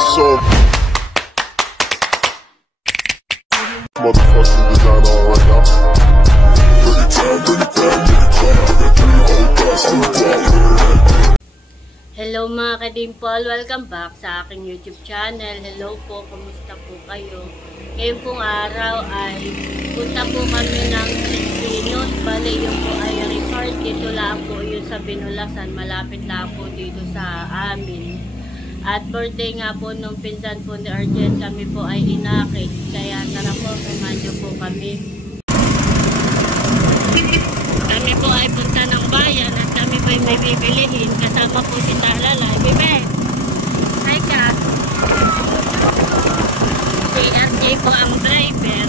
So motherfucking designer right now. Hello mga ka-Dimple, welcome back sa aking YouTube channel. Hello po, kumusta po kayo? Ngayon pong araw ay punta po kami ng Pinos. Bale, yun po ay resort. Dito lang po yun sa Binulasan. Malapit lang po dito sa amin. At birthday nga po nung pinsan po ni Arjen, kami po ay inakit. Kaya tara po, samahan po kami. Kami po ay punta ng bayan at kami po ay may bibilihin. Kasama po si Talalay. Bebe! Hi ka! Si RJ po ang driver.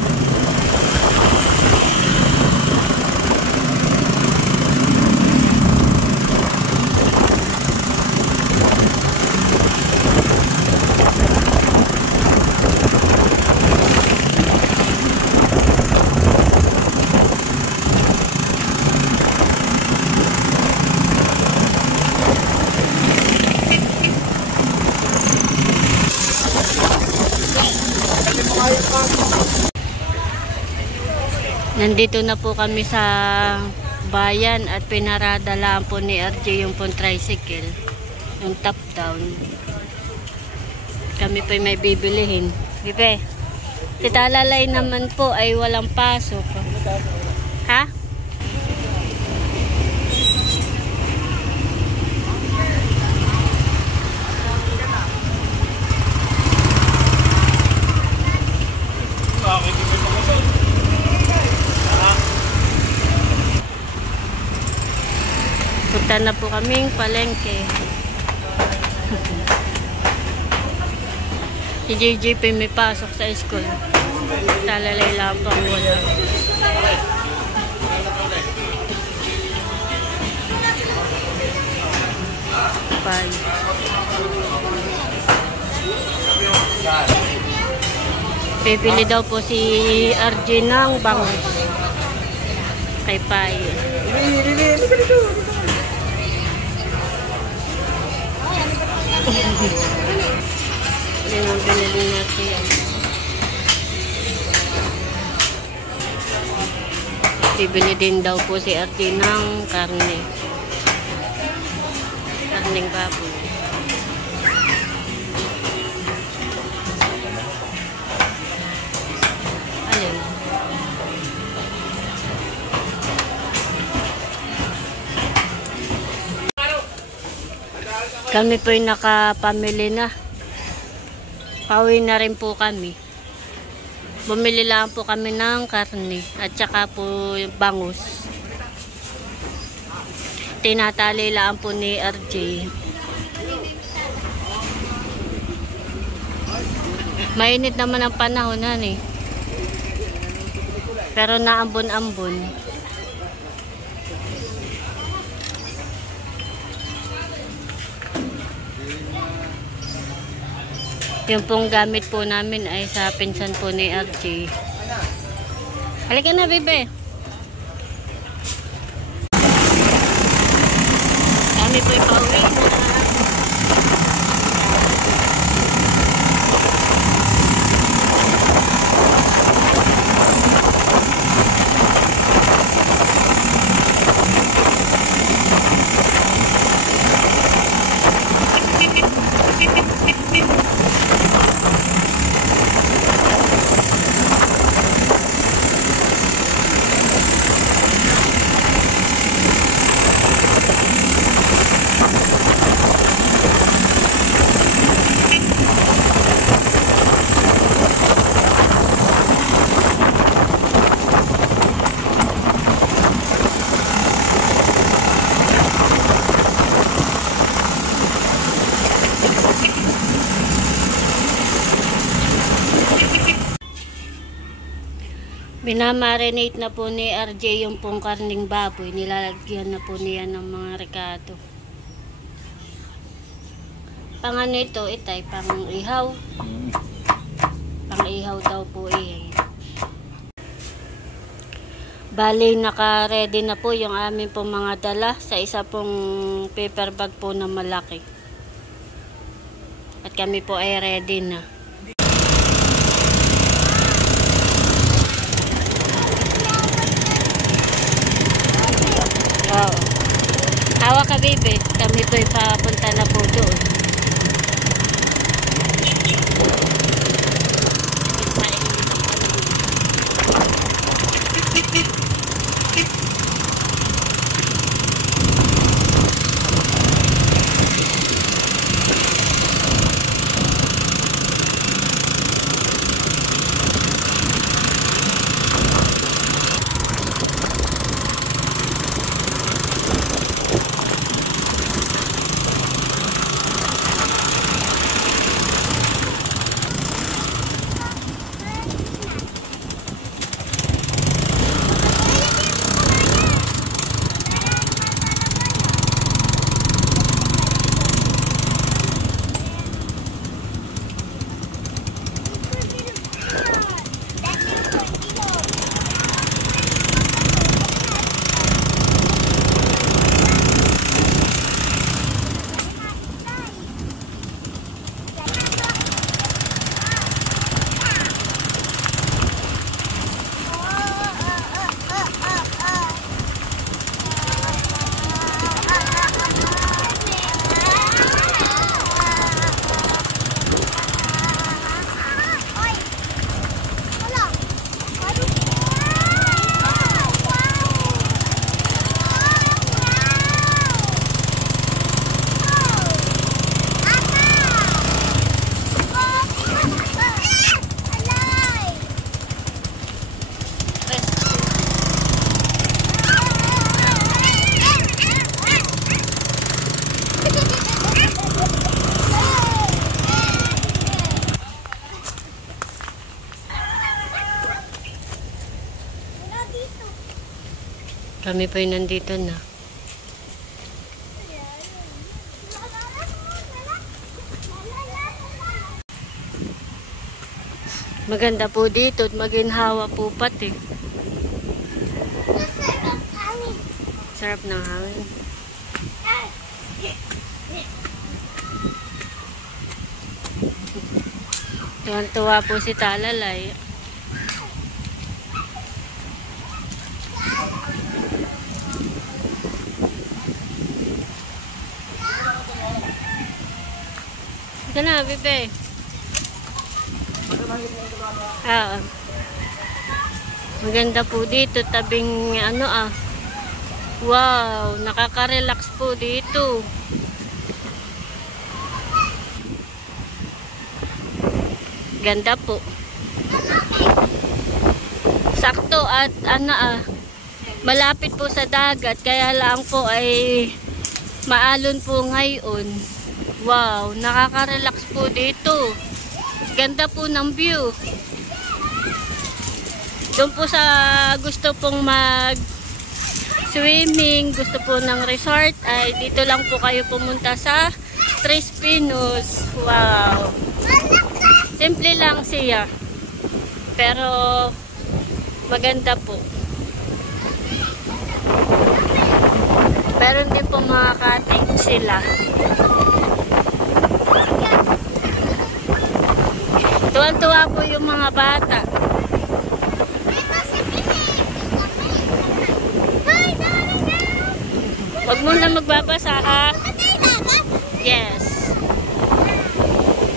Nandito na po kami sa bayan at pinarada lang po ni RJ yung pong tricycle, yung top down. Kami po may bibilihin. Bibe, si Talalay naman po ay walang pasok. Ha? Punta na po kaming palengke. Si JJP may pasok sa school. Talalay lang po ang wala. Pipili daw po si RJ ng bangus kay Pai. Yan ang binili natin. Bibili din daw po si RJ ng karne. Karneng baboy. Alin? Kami po yung nakapamili na. Pauwi na rin po kami. Bumili lang po kami ng karne at saka po bangus. Tinatali lang po ni RJ. Mainit naman ang panahon eh. Pero naambon-ambon. Yung pong gamit po namin ay sa pinsan po ni RJ. Halika na, bebe. Kami po ipauwi na. Binamarinate na po ni RJ yung pong karning baboy. Nilalagyan na po niya ng mga rekado. Pang ano ito? Itay, pang ihaw. Pang ihaw daw po eh. Bali, naka-ready na po yung amin pong mga dala sa isa pong paper bag po na malaki. At kami po ay ready na. Wow. Hawa ka, baby. Kami po ay papunta na po doon. Kami pa yung nandito na. Maganda po dito at maginhawa po pati. Sarap ng hangin. Tuwan-tuwa po si Talalay. Ito na, bebe. Maganda po dito, tabing wow, nakaka-relax po dito. Ganda po. Sakto at malapit po sa dagat, kaya lang po ay maalon po ngayon. Wow, nakaka-relax po dito. Ganda po ng view. Doon po sa gusto pong mag-swimming, gusto po ng resort, ay dito lang po kayo pumunta sa Tres Pinos. Wow. Simple lang siya. Pero maganda po. Meron din po mga cottage sila. Tuwan-tuwa po yung mga bata. Huwag mo na magbabasa, ha? Yes.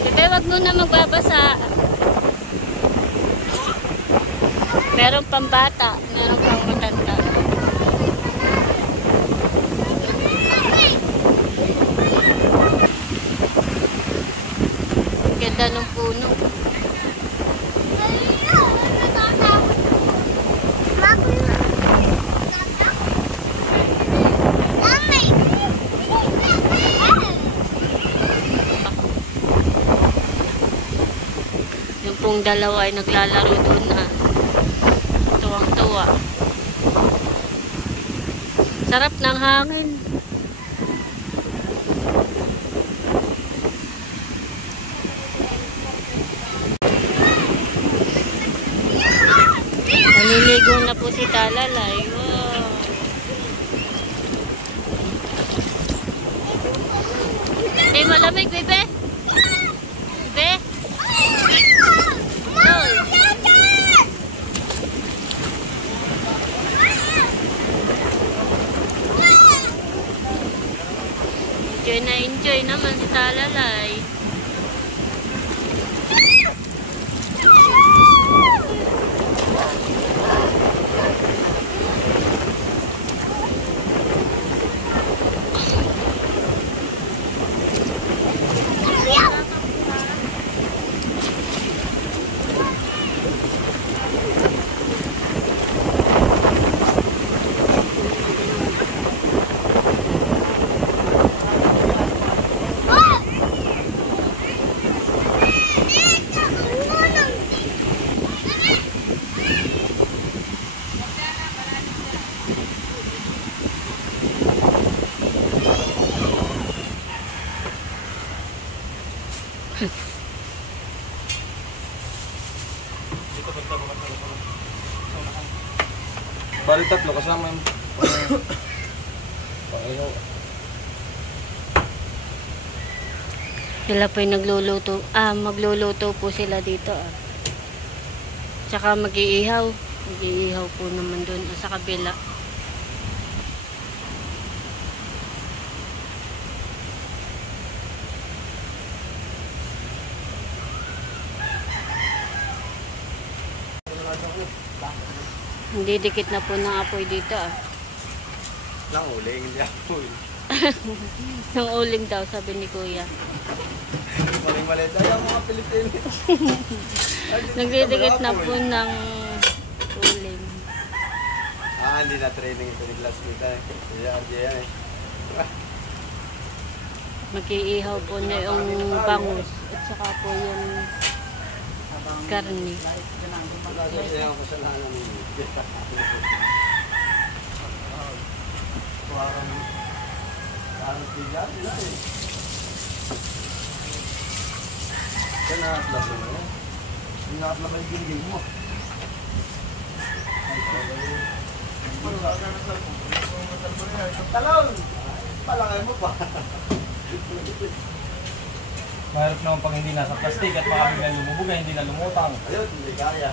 Bebe, huwag mo na magbabasa. Meron pang bata, meron pang matanda. Ganda ng puno. Yung pong dalawa ay naglalaro doon na. Tuwang-tuwa. Sarap ng hangin. Naliligo na po si Talalay. Wow. Hindi malamig, bebe? Enjoy naman si Talalay. Balik tatlo kasama yung Panginoon. Sila po yung nagluluto. Magluluto po sila dito. Tsaka mag-iihaw. Mag-iihaw po naman doon sa kabila. Hindi dikit na po ng apoy dito. Nang uling, hindi apoy. Nang uling daw, sabi ni Kuya. Maling-mali. Ayaw mga Pilipino. Nagdidikit na po ng uling. Hindi na training ito ni classmate eh. Yan eh. Mag-iihaw po na yung bangus at saka po yung karni. Ayaw ko sa lahat ng Parang tiga nila eh. Kaya nakatlas mo yan. Hindi nakatlas mo yung binigay mo. Talon! Palakay mo pa. Mahirap naman pag hindi nasa plastic at baka biglang lumubog ay hindi na lumutang. Ayun, hindi kaya.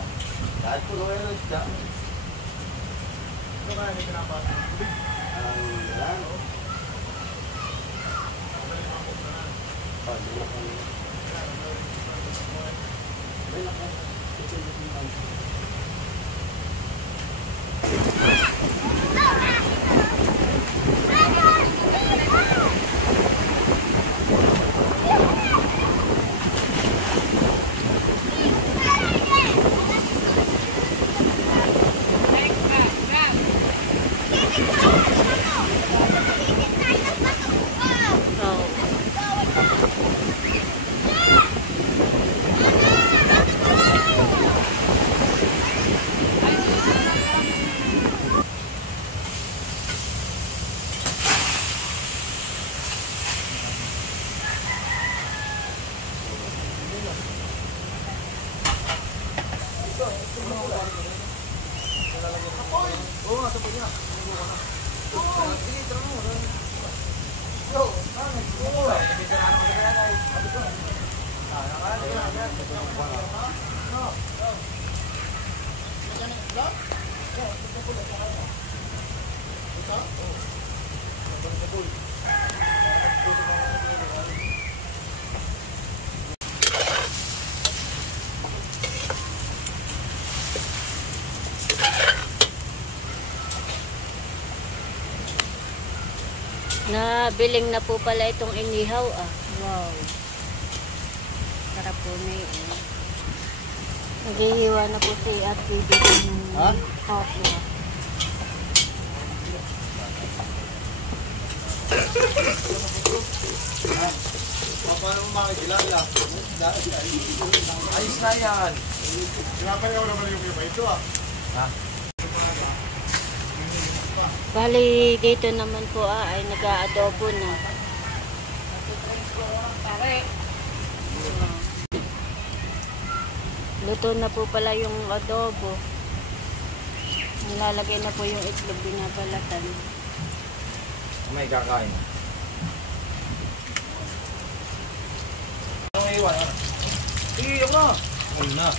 Kahit puno kayo ng isda. Ito kaya hindi pinapasa. Yan. Nabiling na po pala itong inihaw. Wow. Sarap po na yun. Naghihiwa na po si Ate dito ng okra. Paano mo makikilala? Ayos na yan. Pinapayaw naman yung iba ito Ha? Bali, dito naman po ay nag-aadobo na. Luto na po pala yung adobo. Nilalagay na po yung itlog binabalatan. May kakain. Anong iwan? Sige, ako na. Ano na?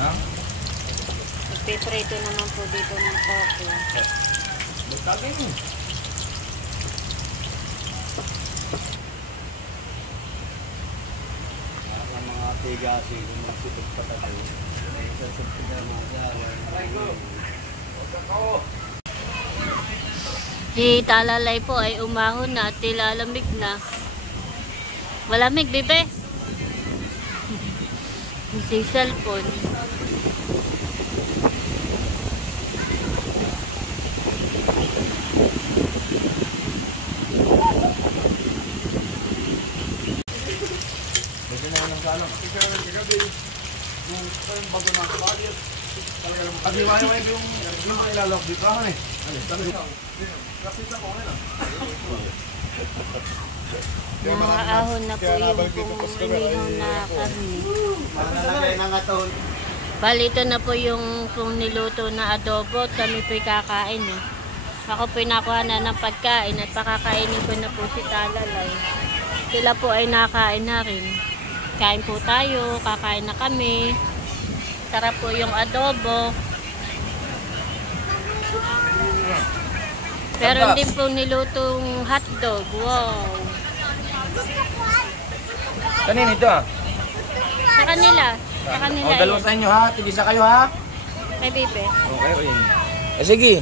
Ha? Nagpiprito naman po dito ng toko. Magkagay mo. Ang mga tigasi, kung magsipag pa tayo. Sa na mga asawa. Si Talalay po ay umahon na at tilalamig na. Malamig, bebe. Si cellphone. Pwede na yung kalang. Yung bago na kabalit. Kasi wala naman yung ilalok dito ka eh. Nakaahon na po yung pong inihaw na karne. Manalagay ng aton. Bali, ito na po yung pong niluto na adobo at kami po'y kakain eh. Ako po'y nakuha na ng pagkain at pakakainin ko na po si Talalay. Sila po ay nakain na rin. Kain po tayo, kakain na kami. Sarap po yung adobo. Meron din po nilutong hotdog. Wow! Kanin ito ah. Sa kanila. Sa kanila O, dalawa yan. sa inyo ha. Tigisa kayo ha. May bibe. Okay, okay. Eh sige.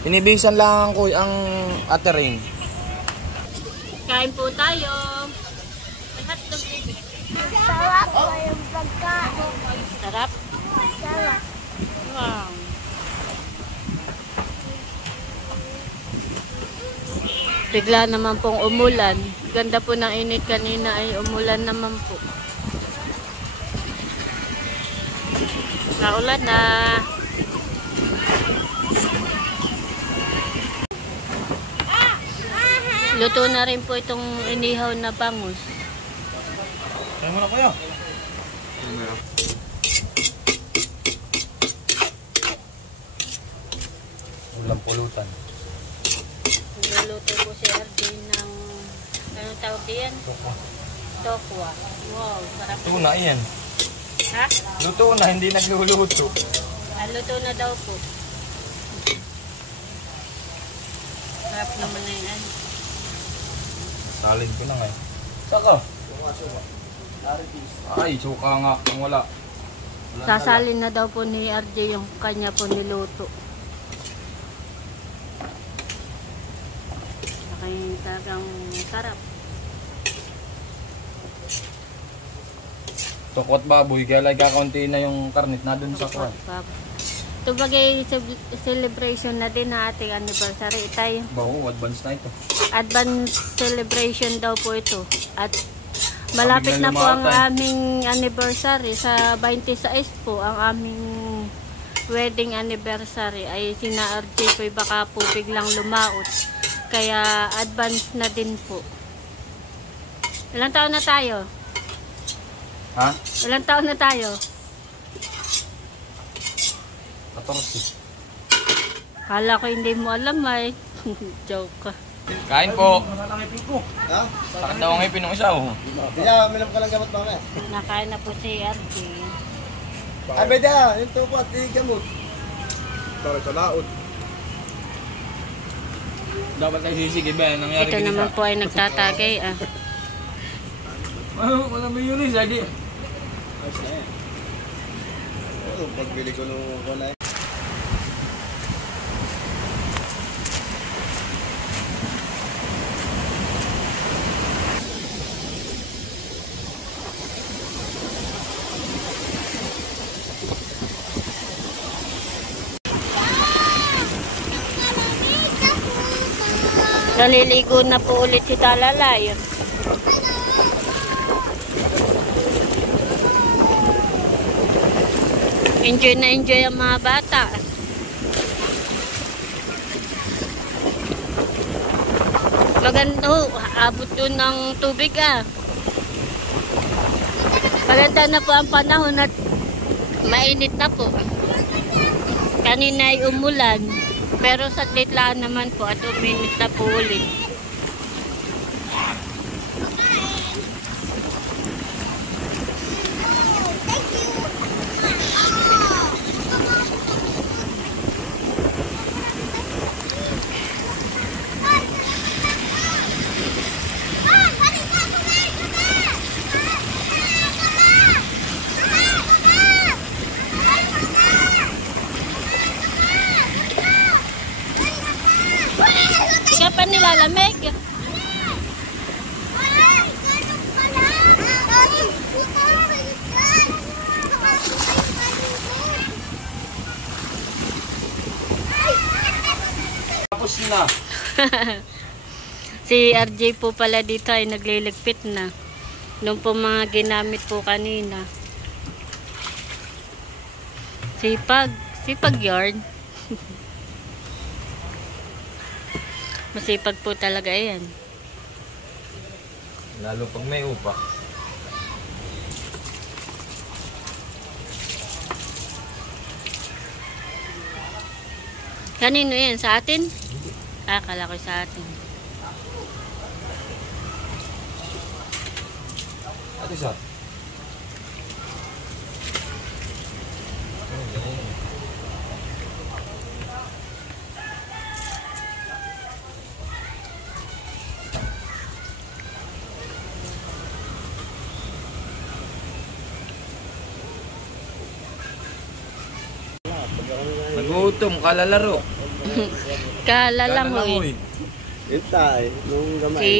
Tinibisan lang ko ang ate ring. Kain po tayo. May hotdog bibe. Sarap po yung pagkain. Sarap. Sarap. Wow. Bigla naman pong umulan. Ganda po ng init kanina ay umulan naman po. Naulan na. Luto na rin po itong inihaw na bangus. Kaya mo na kuya. Ulang pulutan. Niluluto po si RJ ng anong tawag diyan? Tokwa. Wow, sarap. Luto na yan. Ha? Luto na, hindi nagluluto. Luto na daw po. Sarap naman na yan. Salin ko na ngayon. Saka? Ay, suka nga. Ang wala. Sasalin na daw po ni RJ yung kanya po niluto. Kaya talagang sarap. Tukwat baboy, kaya like kakaunti na yung karnit na dun sa kwan. Ito bagay celebration na din na ating anniversary. Tayo. Bago, advance na ito. Advance celebration daw po ito. At malapit Sabi na na po ang lumakad. aming anniversary. Sa 26 po ang aming wedding anniversary. Ay sina RJ po baka po biglang lumaot. Kaya advance na din po. Ilang taon na tayo? Ha? Ilang taon na tayo? 14. Kala ko hindi mo alam ay. Joke ka. Kain po. Ha? Sakit daw ang ngipin ng isa oh. Bila, minam ka lang gamot ba nga? Nakain na po si RJ. Ay, beda, yung tupo at yung gamot. Para sa laot. Dapat tayo sisig, iba yan. Nangyari Ito naman po ay nagtatagay ah. Wala may yulis, adi. Ayos na yan. Oo, pagbili ko nung wala. Naliligo na po ulit si Talalay. Enjoy na enjoy ang mga bata. Maganda ho, abot doon ng tubig ah. Maganda na po ang panahon at mainit na po. Kanina ay umulan. Pero saglit lang naman po at uminit na po ulit. na. Si RJ po pala dito ay nagliligpit na. Nung po mga ginamit po kanina. Sipag yarn. Masipag po talaga yan. Lalo pag may upa. Kanino yan? Sa atin? Kala ko sa atin. Ito siya. Nagutom, kalalaro. Kalalangoy. Yung tayo, nung gamay. Si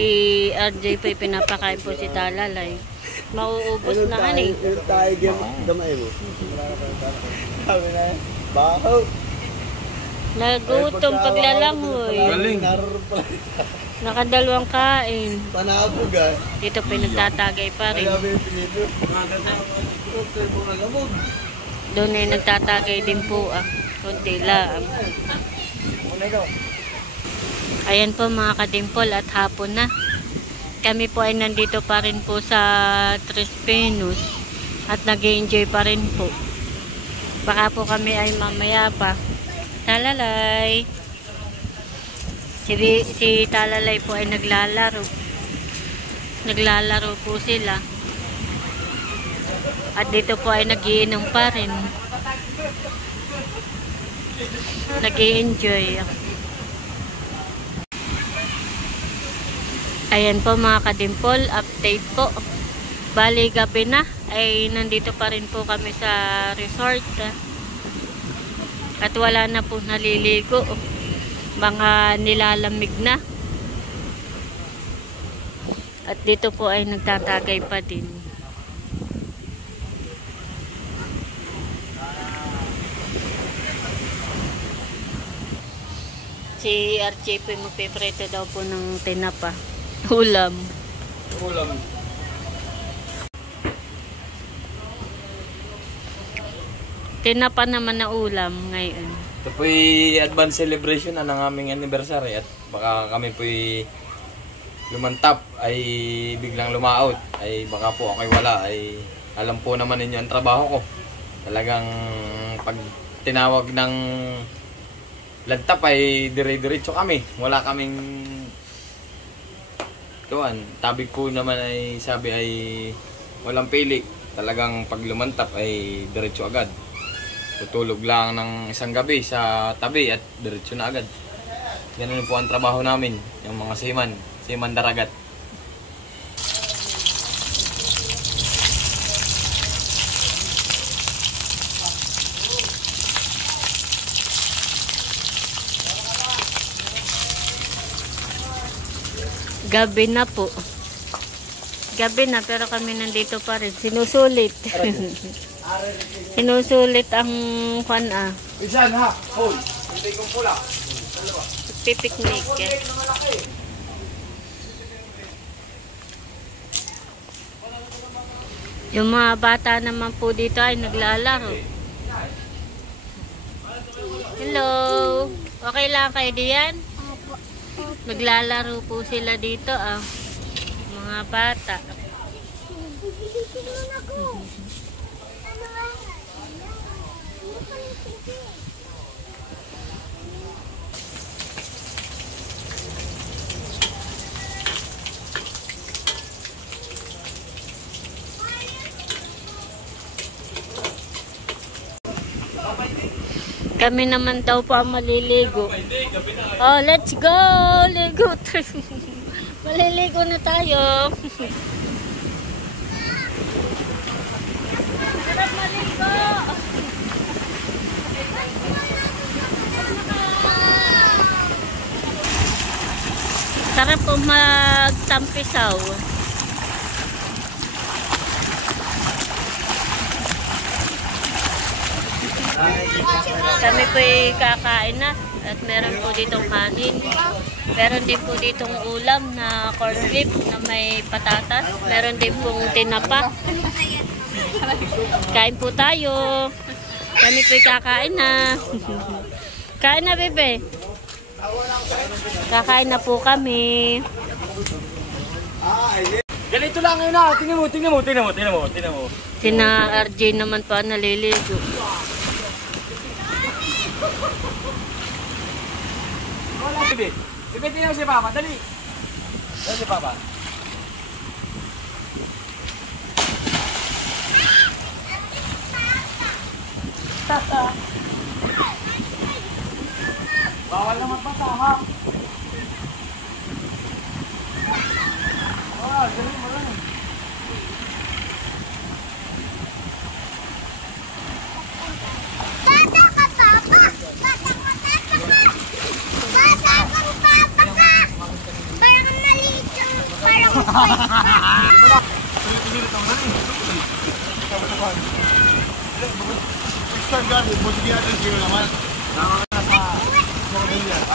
RJ po pinapakain po si Talalay. Mauubos na ani. Yung tayo gamay mo. Sabi na yan, baho. Nagutom paglalangoy. Galing. Nakadalawang kain. Panabog ah. Dito pinagtatagay pa rin. Sabi yung pinito. Doktor mo na gamog. Doon ay nagtatagay din po kunti lang. Ayan po mga kadimpol at hapon na. Kami po ay nandito pa rin po sa Tres Pinos at nag-enjoy pa rin po. Baka po kami ay mamaya pa. Talalay. Si Talalay po ay naglalaro. Naglalaro po sila. At dito po ay nagiinom pa rin. Nag-i-enjoy. Ayan po mga kadimpol, update po. Bali gabi na ay nandito pa rin po kami sa resort. At wala na po naliligo. Mga nilalamig na. At dito po ay nagtatagay pa din. Si RJ po magpiprito daw po ng tinapa. Ulam. Tinapa naman na ulam ngayon. Ito po'y advance celebration na ng aming anniversary at baka kami po'y lumantap ay biglang lumaot ay baka po ako'y wala ay alam po naman ninyo ang trabaho ko. Talagang pag tinawag ng lagtap ay dire-diretso kami. Wala kaming tabig po naman ay sabi ay walang pili. Talagang pag lumantap ay diretso agad. Tutulog lang ng isang gabi sa tabi at diretso na agad. Ganun po ang trabaho namin, yung mga seaman daragat. Gabi na po. Gabi na pero kami nandito pa rin. Sinusulit. Sinusulit ang Isan ha, Paul. Hindi kong pula. pipiknik. Yung mga bata naman po dito ay naglalaro. Hello. Okay lang kayo diyan? Naglalaro po sila dito mga bata. Kami naman daw po ang maliligo. Oh, let's go! Ligo tayo. Maliligo na tayo. Sarap maligo! Sarap po magtampisaw. Kami po'y kakain na. At meron po ditong kanin. Meron din po ditong ulam na corned beef na may patatas. Meron din pong tinapa. Kain po tayo. Kami po'y kakain na. Kain na, bebe. Kakain na po kami. Ganito lang yun na. Tingnan mo. Sina RJ naman pa naliligo. Wala, bebe. Bebe, tingnan mo si Papa. Dali. Dali si Papa. Bawal naman pasama. Galing mo lang. Bata ka, Papa! Bata ka, Papa ka! Bata ka, Papa ka! Parang maliit yung parang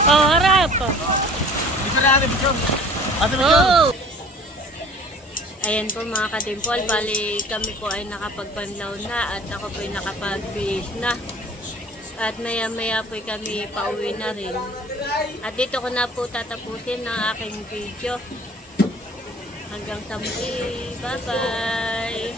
Oh, harap. Oh. Ayan po mga kadimpol, bali kami po ay nakapagpanlaw na at ako po ay nakapagbihis na. At maya maya po kami pauwi na rin. At dito ko na po tatapusin ang aking video. Hanggang sa muli. Bye bye!